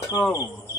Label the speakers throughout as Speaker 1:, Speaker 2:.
Speaker 1: Taco.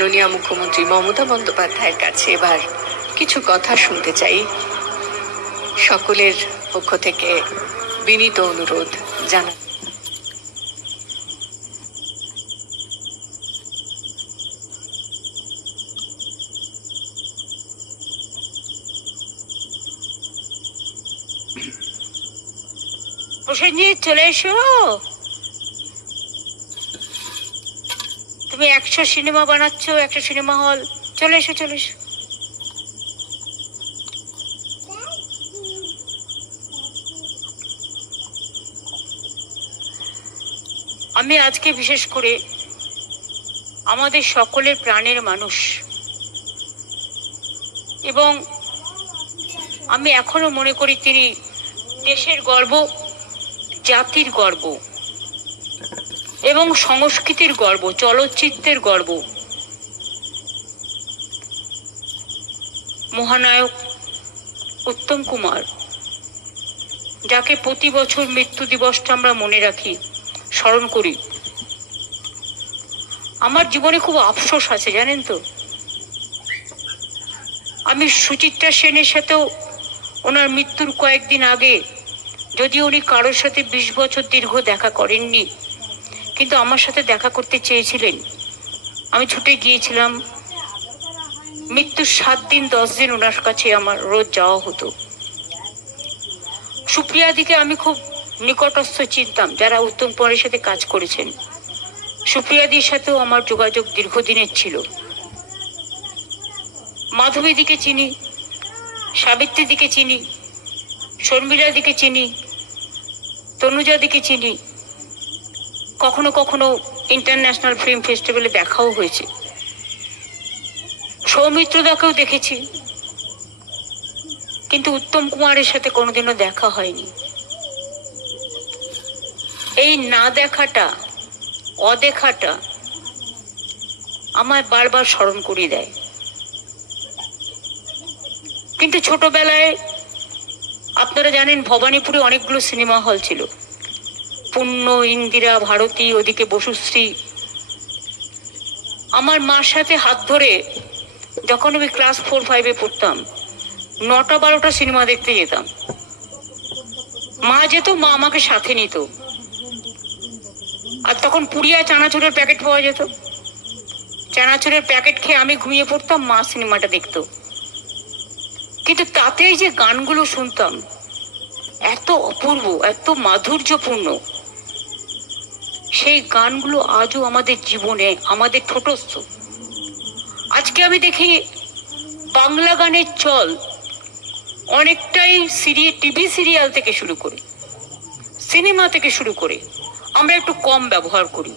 Speaker 1: মাননীয় মুখ্যমন্ত্রী মমতা বন্দ্যোপাধ্যায়ের কাছে এবার কিছু কথা শুনতে চাই। সকলের পক্ষ থেকে বিনীত অনুরোধ জানা
Speaker 2: প্রসেনজিৎ চলে এসো। তুমি একশো সিনেমা বানাচ্ছ একশো সিনেমা হল। চলে এসো চলে এসো। আমি আজকে বিশেষ করে আমাদের সকলের প্রাণের মানুষ। এবং আমি এখনও মনে করি তিনি দেশের গর্ব, জাতির গর্ব। এবং সংস্কৃতির গর্ব, চলচ্চিত্রের গর্ব। মহানায়ক উত্তম কুমার, যাকে প্রতি বছর মৃত্যু দিবসটা আমরা মনে রাখি, স্মরণ করি। আমার জীবনে খুব আফসোস আছে, জানেন তো? আমি সুচিত্রা সেনের সাথেও ওনার মৃত্যুর কয়েকদিন আগে, যদি উনি কারোর সাথে বিশ বছর দীর্ঘ দেখা করেননি কিন্তু আমার সাথে দেখা করতে চেয়েছিলেন। আমি ছুটে গিয়েছিলাম। মৃত্যুর সাত দিন, দশ দিন ওনার কাছে আমার রোজ যাওয়া হতো। সুপ্রিয়াদিকে আমি খুব নিকটস্থ চিনতাম, যারা উত্তম কুমারের সাথে কাজ করেছেন। সুপ্রিয়াদির সাথেও আমার যোগাযোগ দীর্ঘদিনের ছিল। মাধবীদিকে চিনি সাবিত্রী দিকে চিনি শর্মিলা দিকে চিনি তনুজা দিকে চিনি কখনো কখনো ইন্টারন্যাশনাল ফিল্ম ফেস্টিভ্যালে দেখাও হয়েছে। সৌমিত্রদাকেও দেখেছি। কিন্তু উত্তম কুমারের সাথে কোনোদিনও দেখা হয়নি। এই না দেখাটা, অদেখাটা আমায় বারবার স্মরণ করিয়ে দেয়। কিন্তু ছোটবেলায় আপনারা জানেন, ভবানীপুরে অনেকগুলো সিনেমা হল ছিল। পূর্ণ ইন্দিরা ভারতী ওদিকে বসুশ্রী আমার মার সাথে হাত ধরে যখন আমি ক্লাস ফোর ফাইভে পড়তাম, নটা বারোটা সিনেমা দেখতে যেতাম। মা যেত, মা আমাকে সাথে নিত। আর তখন পুড়িয়া চানাচুরের প্যাকেট পাওয়া যেত। চানাচুরের প্যাকেট খেয়ে আমি ঘুমিয়ে পড়তাম, মা সিনেমাটা দেখতো। কিন্তু তাতেই যে গানগুলো শুনতাম, এত অপূর্ব, এত মাধুর্যপূর্ণ সেই গানগুলো আজও আমাদের জীবনে, আমাদের ঠোঁটস্থ। আজকে আমি দেখি বাংলা গানের চল অনেকটাই সিরিয়ে, টিভি সিরিয়াল থেকে শুরু করে, সিনেমা থেকে শুরু করে, আমরা একটু কম ব্যবহার করি।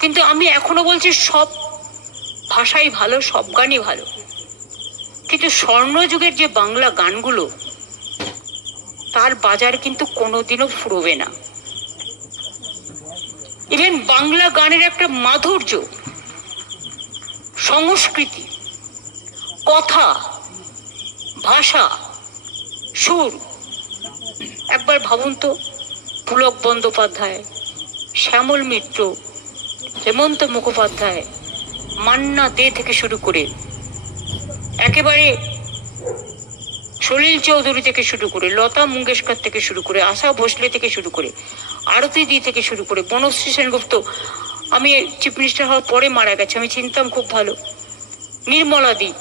Speaker 2: কিন্তু আমি এখনও বলছি সব ভাষাই ভালো, সব গানই ভালো। কিন্তু স্বর্ণযুগের যে বাংলা গানগুলো তার বাজার কিন্তু কোনোদিনও ফুরবে না। ইভেন বাংলা গানের একটা মাধুর্য, সংস্কৃতি, কথা, ভাষা, সুর। একবার ভাবুন তো, পুলক বন্দ্যোপাধ্যায়, শ্যামল মিত্র, হেমন্ত মুখোপাধ্যায়, মান্না দে থেকে শুরু করে, একেবারে সলিল চৌধুরী থেকে শুরু করে লতা মঙ্গেশকর থেকে শুরু করে আশা ভোসলে থেকে শুরু করে আরতি দি থেকে শুরু করে বনশ্রী সেনগুপ্ত, আমি চিফ মিনিস্টার হওয়ার পরে মারা গেছে, আমি চিনতাম খুব ভালো। নির্মলা দি,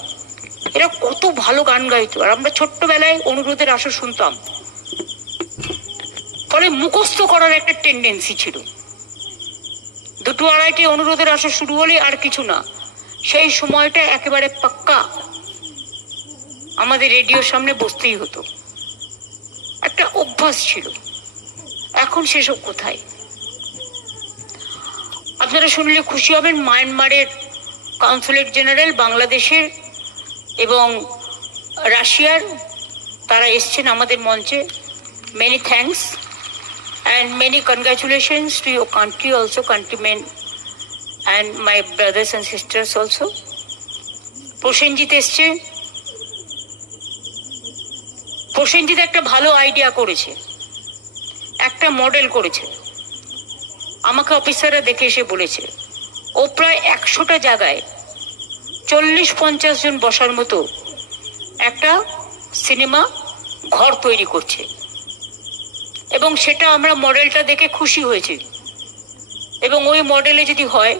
Speaker 2: এরা কত ভালো গান গাইতো, আর আমরা ছোট্টবেলায় অনুরোধের আসর শুনতাম। ফলে মুখস্থ করার একটা টেন্ডেন্সি ছিল। দুটো আড়াইটে অনুরোধের আসর শুরু হলে আর কিছু না। সেই সময়টা একেবারে পাক্কা। আমাদের রেডিওর সামনে বসতেই হতো। একটা অভ্যাস ছিল। এখন সেসব কোথায়? আপনারা শুনলে খুশি হবেন, মায়ানমারের কাউন্সিলেট জেনারেল বাংলাদেশের এবং রাশিয়ার, তারা এসছেন আমাদের মঞ্চে। Many thanks and many congratulations to your country also countrymen and my brothers and sisters also Prosenjit এসছে প্রসেনজিৎ একটা ভালো আইডিয়া করেছে। একটা মডেল করেছে। আমাকে অফিসাররা দেখে এসে বলেছে, ও প্রায় একশোটা জায়গায় চল্লিশ পঞ্চাশ জন বসার মতো একটা সিনেমা ঘর তৈরি করছে। এবং সেটা আমরা মডেলটা দেখে খুশি হয়েছি। এবং ওই মডেলে যদি হয়,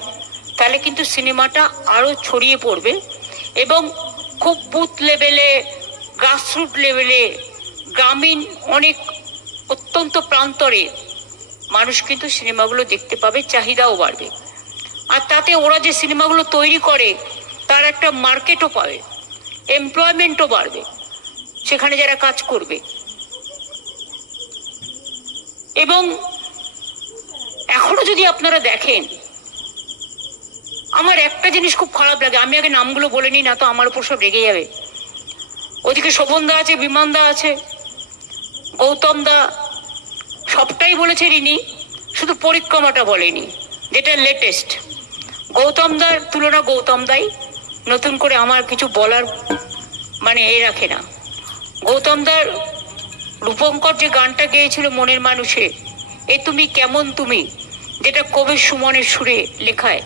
Speaker 2: তাহলে কিন্তু সিনেমাটা আরও ছড়িয়ে পড়বে এবং খুব বুথ লেভেলে গ্রাসরুট লেভেলে গ্রামীণ অনেক অত্যন্ত প্রান্তরে মানুষ কিন্তু সিনেমাগুলো দেখতে পাবে, চাহিদাও বাড়বে। আর তাতে ওরা যে সিনেমাগুলো তৈরি করে, তার একটা মার্কেটও পাবে এমপ্লয়মেন্টও বাড়বে, সেখানে যারা কাজ করবে। এবং এখনও যদি আপনারা দেখেন, আমার একটা জিনিস খুব খারাপ লাগে, আমি আগে নামগুলো বলে নিই, না তো আমার উপর সব রেগে যাবে। ওদিকে শোভনদা আছে, বিমানদা আছে গৌতম দা সবটাই বলেছে রিনি, শুধু পরিক্রমাটা বলেনি, যেটা লেটেস্ট গৌতম দার তুলনা গৌতম দাই নতুন করে আমার কিছু বলার মানে এ রাখে না। গৌতম দার রূপঙ্কর যে গানটা গেয়েছিল মনের মানুষে, এ তুমি কেমন তুমি, যেটা কবি সুমনের সুরে লেখায়।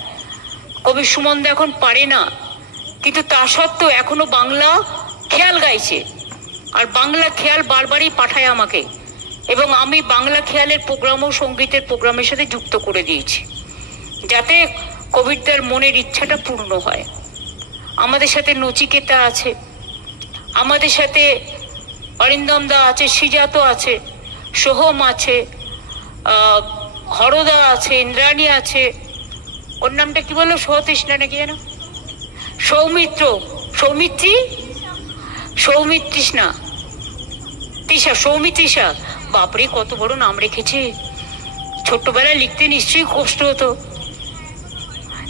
Speaker 2: কবি সুমন দা এখন পারে না, কিন্তু তা সত্ত্বেও এখনও বাংলা খেয়াল গাইছে। আর বাংলা খেয়াল বারবারই পাঠায় আমাকে। এবং আমি বাংলা খেয়ালের প্রোগ্রাম ও সঙ্গীতের প্রোগ্রামের সাথে যুক্ত করে দিয়েছি। যাতে কবিরদার মনের ইচ্ছাটা পূর্ণ হয়। আমাদের সাথে নচিকেতা আছে। আমাদের সাথে অরিন্দম দা আছে সিজাতো আছে, সোহম আছে হরদা আছে, ইন্দ্রাণী আছে। ওর নামটা কি বলল? সহতৃষ্ণা নাকি যেন? সৌমিত্র। সৌমিত্রী? সৌমিত্রিষ্ণা তৃষা সৌমিত্রিষা বাপরে, কত বড় নাম রেখেছে। ছোট্টবেলায় লিখতে নিশ্চয়ই কষ্ট হতো।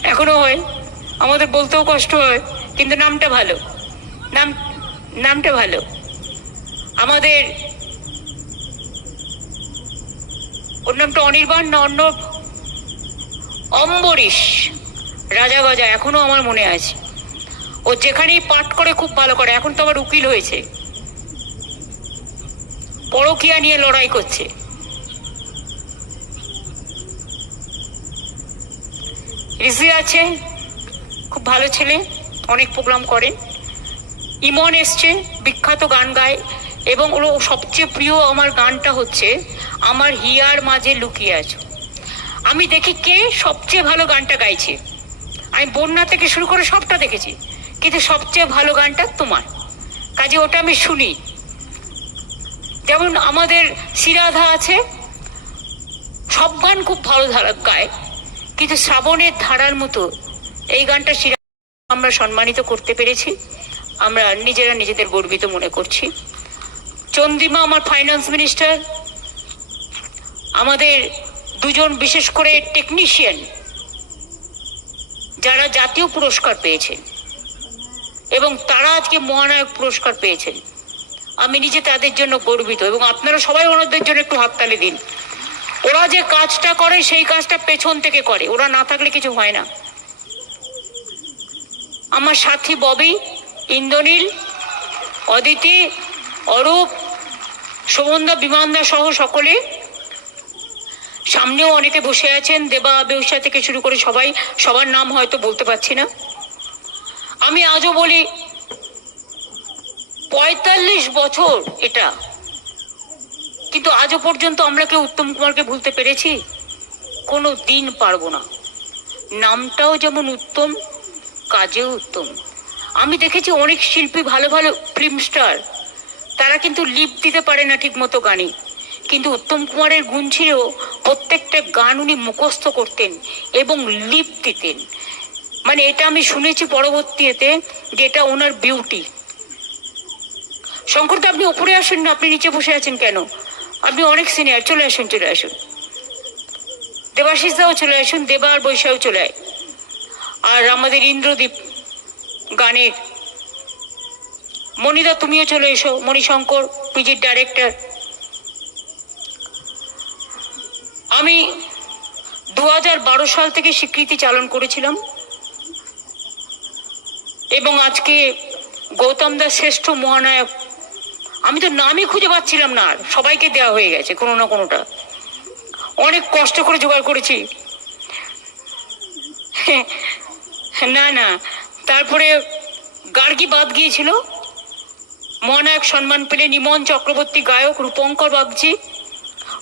Speaker 2: এখনও হয়। আমাদের বলতেও কষ্ট হয়, কিন্তু নামটা ভালো। নাম, নামটা ভালো। আমাদের ওর নামটা অনির্বাণ, না অন্য অম্বরীশ। রাজা গজা, এখনও আমার মনে আছে। ও যেখানেই পাঠ করে খুব ভালো করে, এখন তো আবার উকিল হয়েছে। পরকিয়া নিয়ে লড়াই করছে। ঋষি আছে, খুব ভালো ছেলে, অনেক প্রোগ্রাম করেন ইমন এসছে, বিখ্যাত গান গায়, এবং ওর সবচেয়ে প্রিয় আমার গানটা হচ্ছে, আমার হিয়ার মাঝে লুকিয়ে আছো। আমি দেখি কে সবচেয়ে ভালো গানটা গাইছে। আমি বন্যা থেকে শুরু করে সবটা দেখেছি। কিন্তু সবচেয়ে ভালো গানটা তোমার। কাজে ওটা আমি শুনি। যেমন আমাদের সিরাধা আছে, সব গান খুব ভালো ধারা গায়, কিন্তু শ্রাবণের ধারার মতো এই গানটা সিরা আমরা সম্মানিত করতে পেরেছি। আমরা নিজেরা নিজেদের গর্বিত মনে করছি। চন্দ্রিমা আমার ফাইন্যান্স মিনিস্টার আমাদের দুজন বিশেষ করে টেকনিশিয়ান যারা জাতীয় পুরস্কার পেয়েছেন। এবং তারা আজকে মহানায়ক পুরস্কার পেয়েছেন। আমি নিজে তাদের জন্য গর্বিত এবং আপনারা সবাই ওনাদের জন্য একটু হাততালি দিন। ওরা যে কাজটা করে, সেই কাজটা পেছন থেকে করে। ওরা না থাকলে কিছু হয় না। আমার সাথী ববি, ইন্দ্রনীল, অদিতি, অরূপ শোভনদা বিমানদা সহ সকলে সামনেও অনেকে বসে আছেন। দেবা বেউসা থেকে শুরু করে সবাই। সবার নাম হয়তো বলতে পারছি না। আমি আজও বলি, পঁয়তাল্লিশ বছর এটা। কিন্তু আজও পর্যন্ত আমরা কেউ উত্তম কুমারকে ভুলতে পেরেছি? কোনো দিন পারব না। নামটাও যেমন উত্তম, কাজেও উত্তম। আমি দেখেছি অনেক শিল্পী ভালো ভালো ফিল্ম স্টার তারা কিন্তু লিপ দিতে পারে না ঠিক মতো গানে। কিন্তু উত্তম কুমারের গুণ ছিল প্রত্যেকটা গান উনি মুখস্থ করতেন এবং লিপ দিতেন। মানে এটা আমি শুনেছি পরবর্তীতে যে এটা ওনার বিউটি। শঙ্কর তো আপনি উপরে আসেন না, আপনি নিচে বসে আছেন কেন? আপনি অনেক সিনিয়র চলে আসুন চলে আসুন। দেবাশিস দাও চলে আসুন, দেবা আর বৈশাও চলে আয়। আর আমাদের ইন্দ্রদীপ গানের। মণিদা, তুমিও চলে এসো, মণিশঙ্কর পিজির ডাইরেক্টর আমি দু সাল থেকে স্বীকৃতি চালন করেছিলাম। এবং আজকে গৌতম দাস শ্রেষ্ঠ মহানায়ক, আমি তো নামই খুঁজে পাচ্ছিলাম না সবাইকে দেওয়া হয়ে গেছে কোনো না কোনোটা। অনেক কষ্ট করে জোগাড় করেছি। না না, তারপরে গার্গী বাদ গিয়েছিল। মহানায়ক সম্মান পেলে নিমন চক্রবর্তী গায়ক রূপঙ্কর বাগজি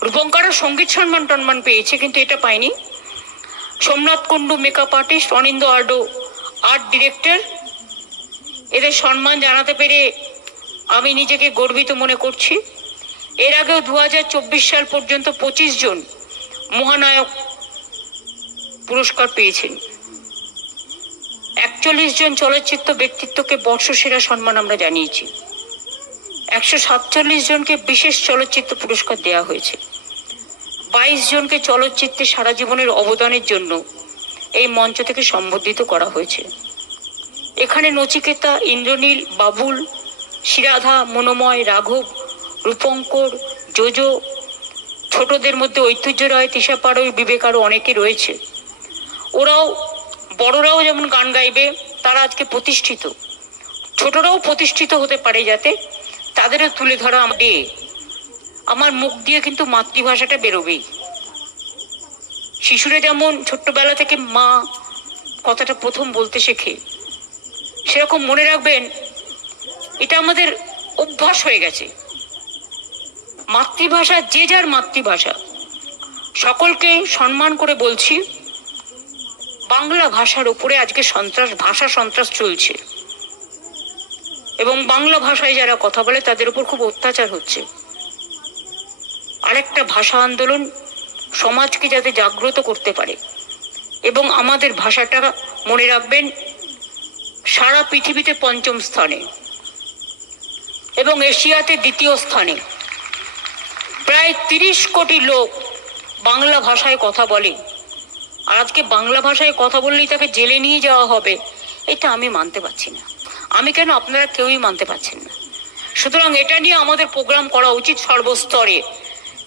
Speaker 2: রূপঙ্করও সংগীত সম্মান টন্মান পেয়েছে, কিন্তু এটা পায়নি সোমনাথ কুণ্ডু মেকআপ আর্টিস্ট অনিন্দ আর্ডো আর্ট ডিরেক্টর এদের সম্মান জানাতে পেরে আমি নিজেকে গর্বিত মনে করছি। এর আগেও দু হাজার চব্বিশ সাল পর্যন্ত পঁচিশ জন মহানায়ক পুরস্কার পেয়েছেন। একচল্লিশ জন চলচ্চিত্র ব্যক্তিত্বকে বর্ষসেরা সম্মান আমরা জানিয়েছি। একশো সাতচল্লিশ জনকে বিশেষ চলচ্চিত্র পুরস্কার দেওয়া হয়েছে। বাইশ জনকে চলচ্চিত্রে সারা জীবনের অবদানের জন্য এই মঞ্চ থেকে সম্বোধিত করা হয়েছে। এখানে নচিকেতা, ইন্দ্রনীল, বাবুল শিরাধা মনোময়, রাঘব, রূপঙ্কর যোজো ছোটদের মধ্যে ঐতিহ্য রায় তিশা পাড়ই বিবেক আরও অনেকে রয়েছে। ওরাও, বড়রাও যেমন গান গাইবে, তারা আজকে প্রতিষ্ঠিত। ছোটরাও প্রতিষ্ঠিত হতে পারে যাতে তাদেরও তুলে ধরা আমাদের আমার মুখ দিয়ে কিন্তু মাতৃভাষাটা বেরোবেই। শিশুরা যেমন ছোট্টবেলা থেকে মা কথাটা প্রথম বলতে শেখে সেরকম মনে রাখবেন, এটা আমাদের অভ্যাস হয়ে গেছে। মাতৃভাষা যে যার মাতৃভাষা। সকলকে সম্মান করে বলছি, বাংলা ভাষার উপরে আজকে সন্ত্রাস, ভাষা সন্ত্রাস চলছে। এবং বাংলা ভাষায় যারা কথা বলে, তাদের উপর খুব অত্যাচার হচ্ছে। আরেকটা ভাষা আন্দোলন সমাজকে যাতে জাগ্রত করতে পারে। এবং আমাদের ভাষাটা মনে রাখবেন সারা পৃথিবীতে পঞ্চম স্থানে এবং এশিয়াতে দ্বিতীয় স্থানে। প্রায় তিরিশ কোটি লোক বাংলা ভাষায় কথা বলে। আর আজকে বাংলা ভাষায় কথা বললেই তাকে জেলে নিয়ে যাওয়া হবে, এটা আমি মানতে পারছি না। আমি কেন আপনারা কেউই মানতে পারছেন না? সুতরাং এটা নিয়ে আমাদের প্রোগ্রাম করা উচিত সর্বস্তরে।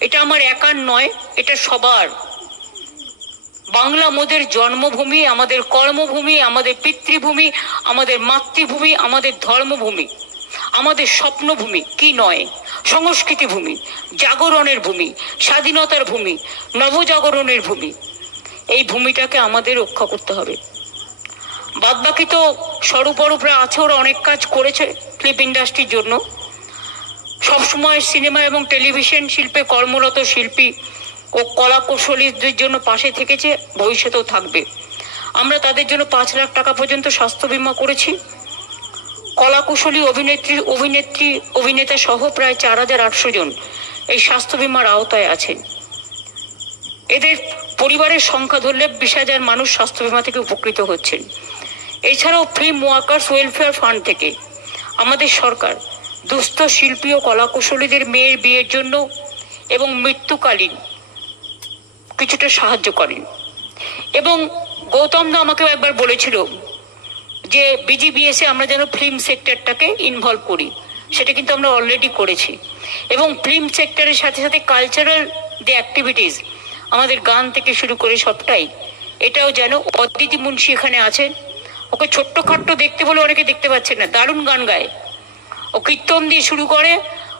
Speaker 2: এটা আমার একার নয়, এটা সবার। বাংলা আমাদের জন্মভূমি, আমাদের কর্মভূমি, আমাদের পিতৃভূমি, আমাদের মাতৃভূমি, আমাদের ধর্মভূমি, আমাদের স্বপ্নভূমি, কি নয়? সংস্কৃতি ভূমি জাগরণের ভূমি, স্বাধীনতার ভূমি, নবজাগরণের ভূমি। এই ভূমিটাকে আমাদের রক্ষা করতে হবে। বাদ বাকি তো স্বরূপরূপরা আছে, ওরা অনেক কাজ করেছে ফিল্ম ইন্ডাস্ট্রির জন্য। সবসময় সিনেমা এবং টেলিভিশন শিল্পে কর্মরত শিল্পী ও কলা কৌশলীদের জন্য পাশে থেকেছে, ভবিষ্যতেও থাকবে। আমরা তাদের জন্য পাঁচ লাখ টাকা পর্যন্ত স্বাস্থ্য বীমা করেছি। কলা কুশলী অভিনেত্রী অভিনেত্রী, অভিনেতা সহ প্রায় চার হাজার আটশো জন এই স্বাস্থ্য বিমার আওতায় আছেন। এদের পরিবারের সংখ্যা ধরলে বিশ হাজার মানুষ স্বাস্থ্য বীমা থেকে উপকৃত হচ্ছেন। এছাড়াও ফিল্ম ওয়ার্কার্স ওয়েলফেয়ার ফান্ড থেকে আমাদের সরকার দুস্থ শিল্পী ও কলাকুশলীদের মেয়ের বিয়ের জন্য এবং মৃত্যুকালীন কিছুটা সাহায্য করেন। এবং গৌতম দা আমাকেও একবার বলেছিল যে, বিজিবিএসে আমরা যেন ফিল্ম সেক্টরটাকে ইনভলভ করি। সেটা কিন্তু আমরা অলরেডি করেছি। এবং ফিল্ম সেক্টরের সাথে সাথে কালচারাল যে অ্যাক্টিভিটিস আমাদের গান থেকে শুরু করে সবটাই, এটাও যেন অদিতি মুন্সি এখানে আছেন। ওকে ছোট্ট খাট্ট দেখতে বলে অনেকে দেখতে পাচ্ছেন না, দারুণ গান গায়। ও কীর্তন দিয়ে শুরু করে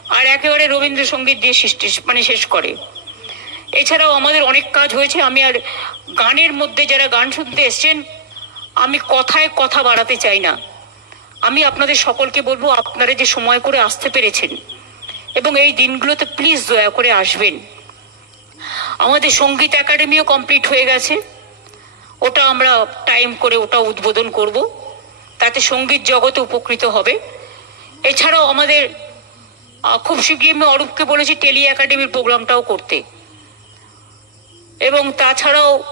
Speaker 2: আর একেবারে রবীন্দ্রসঙ্গীত দিয়ে মানে শেষ করে। এছাড়াও আমাদের অনেক কাজ হয়েছে। আমি আর গানের মধ্যে যারা গান শুনতে এসছেন, আমি কথায় কথা বাড়াতে চাই না। আমি আপনাদের সকলকে বলব, আপনারা যে সময় করে আসতে পেরেছেন এবং এই দিনগুলোতে প্লিজ দয়া করে আসবেন। আমাদের সংগীত একাডেমিও কমপ্লিট হয়ে গেছে। ওটা আমরা টাইম করে ওটা উদ্বোধন করব। তাতে সংগীত জগতে উপকৃত হবে। এছাড়াও আমাদের খুব শীঘ্রই আমি অরূপকে বলেছি, টেলি একাডেমির প্রোগ্রামটাও করতে। এবং তাছাড়াও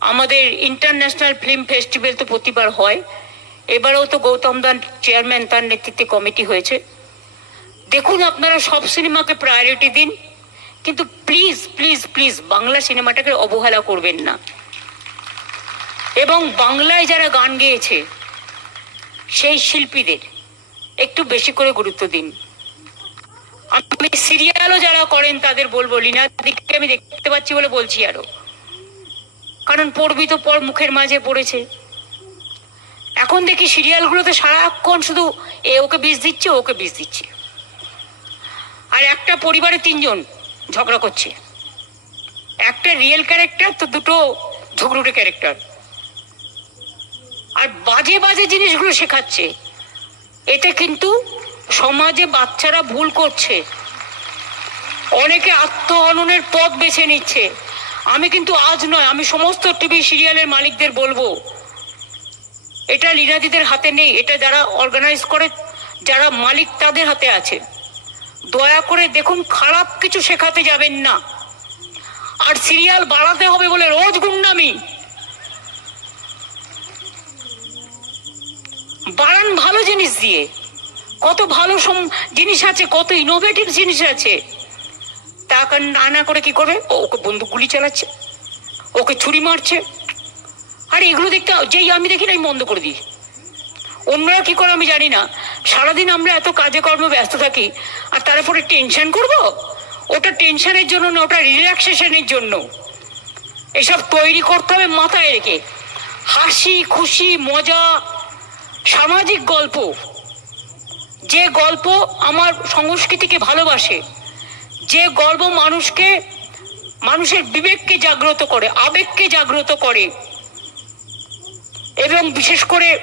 Speaker 2: আমাদের ইন্টারন্যাশনাল ফিল্ম ফেস্টিভ্যাল তো প্রতিবার হয়। এবারেও তো গৌতম দান চেয়ারম্যান তার নেতৃত্বে কমিটি হয়েছে। দেখুন আপনারা সব সিনেমাকে প্রায়োরিটি দিন, কিন্তু প্লিজ প্লিজ প্লিজ বাংলা সিনেমাটাকে অবহেলা করবেন না। এবং বাংলায় যারা গান গেয়েছে, সেই শিল্পীদের একটু বেশি করে গুরুত্ব দিন। আমি সিরিয়ালও যারা করেন, তাদের বলব, লীনা দিকে আমি দেখতে পাচ্ছি বলে বলছি আরও। কারণ পড়বি তো পর মুখের মাঝে পড়েছে। এখন দেখি সিরিয়ালগুলোতে সারাক্ষণ শুধু এ ওকে বিষ দিচ্ছে ওকে বিষ দিচ্ছে। আর একটা পরিবারে তিনজন ঝগড়া করছে। একটা রিয়েল ক্যারেক্টার তো দুটো ঝগড়ুটে ক্যারেক্টার আর বাজে বাজে জিনিসগুলো শেখাচ্ছে। এতে কিন্তু সমাজে বাচ্চারা ভুল করছে। অনেকে আত্মহননের পথ বেছে নিচ্ছে। আমি কিন্তু আজ নয়, আমি সমস্ত টিভি সিরিয়ালের মালিকদের বলব, এটা লীনাদিদের হাতে নেই, এটা যারা অর্গানাইজ করে, যারা মালিক তাদের হাতে আছে। দয়া করে দেখুন, খারাপ কিছু শেখাতে যাবেন না। আর সিরিয়াল বাড়াতে হবে বলে রোজ গুন্ডামি। বাড়ান ভালো জিনিস দিয়ে। কত ভালো জিনিস আছে, কত ইনোভেটিভ জিনিস আছে। তা কান- না না করে কি করবে ওকে বন্দুক গুলি চালাচ্ছে, ওকে ছুরি মারছে। আর এগুলো দেখতে, যেই আমি দেখি না, আমি বন্ধ করে দিই। অন্যরা কি করে আমি জানি না। সারাদিন আমরা এত কাজে কর্মে ব্যস্ত থাকি, আর তারপরে টেনশন করব? ওটা টেনশনের জন্য না, ওটা রিল্যাক্সেশনের জন্য। এসব তৈরি করতে হবে মাথায় রেখে। হাসি, খুশি, মজা, সামাজিক গল্প। যে গল্প আমার সংস্কৃতিকে ভালোবাসে, যে গল্প মানুষকে, মানুষের বিবেককে জাগ্রত করে, আবেগকে জাগ্রত করে, এবং বিশেষ করে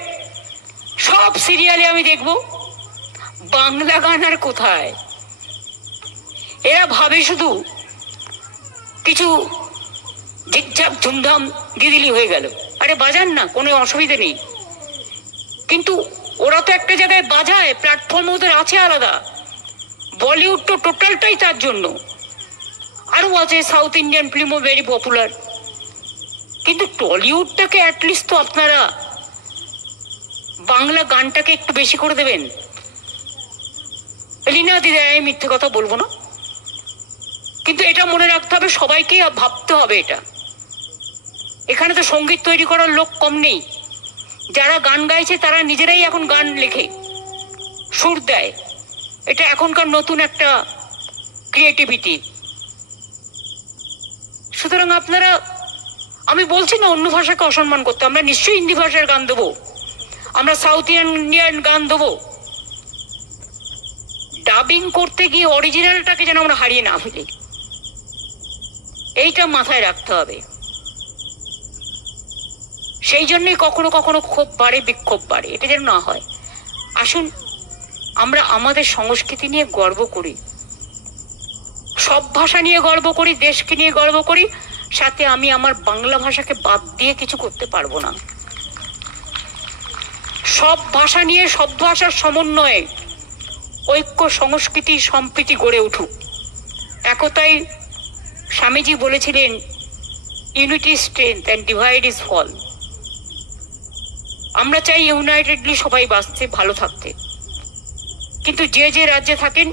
Speaker 2: সব সিরিয়ালে আমি দেখব বাংলা গান আর কোথায়। এরা ভাবে শুধু কিছু ঝিকঝাক, ধুমধাম দিদিলি হয়ে গেল। আরে বাজান না, কোনো অসুবিধে নেই। কিন্তু ওরা তো একটা জায়গায় বাজায় প্ল্যাটফর্ম ওদের আছে আলাদা। বলিউড তো টোটালটাই তার জন্য। আরও আছে সাউথ ইন্ডিয়ান ফিল্মও ভেরি পপুলার কিন্তু টলিউডটাকে অ্যাটলিস্ট তো আপনারা বাংলা গানটাকে একটু বেশি করে দেবেন। লীনা দিদি আমি মিথ্যে কথা বলব না। কিন্তু এটা মনে রাখতে হবে সবাইকে ভাবতে হবে এটা। এখানে তো সংগীত তৈরি করার লোক কম নেই। যারা গান গাইছে, তারা নিজেরাই এখন গান লেখে, সুর দেয়। এটা এখনকার নতুন একটা ক্রিয়েটিভিটি সুতরাং আপনারা, আমি বলছি না অন্য ভাষাকে অসম্মান করতে, আমরা নিশ্চয়ই হিন্দি ভাষার গান দেবো। আমরা সাউথ ইন্ডিয়ান গান দেবো। ডাবিং করতে গিয়ে অরিজিনালটাকে যেন আমরা হারিয়ে না ফেলি। এইটা মাথায় রাখতে হবে। সেই জন্যই কখনো কখনো ক্ষোভ বাড়ে, বিক্ষোভ বাড়ে। এটা যেন না হয়। আসুন, আমরা আমাদের সংস্কৃতি নিয়ে গর্ব করি। সব ভাষা নিয়ে গর্ব করি, দেশকে নিয়ে গর্ব করি, সাথে আমি আমার বাংলা ভাষাকে বাদ দিয়ে কিছু করতে পারব না। সব ভাষা নিয়ে সব ভাষার সমন্বয়ে ঐক্য, সংস্কৃতি, সম্প্রীতি গড়ে উঠুক। একতাই স্বামীজি বলেছিলেন unity strength and divide is fall আমরা চাই ইউনাইটেডলি সবাই বাঁচতে ভালো থাকতে। কিন্তু যে যে রাজ্যে থাকেন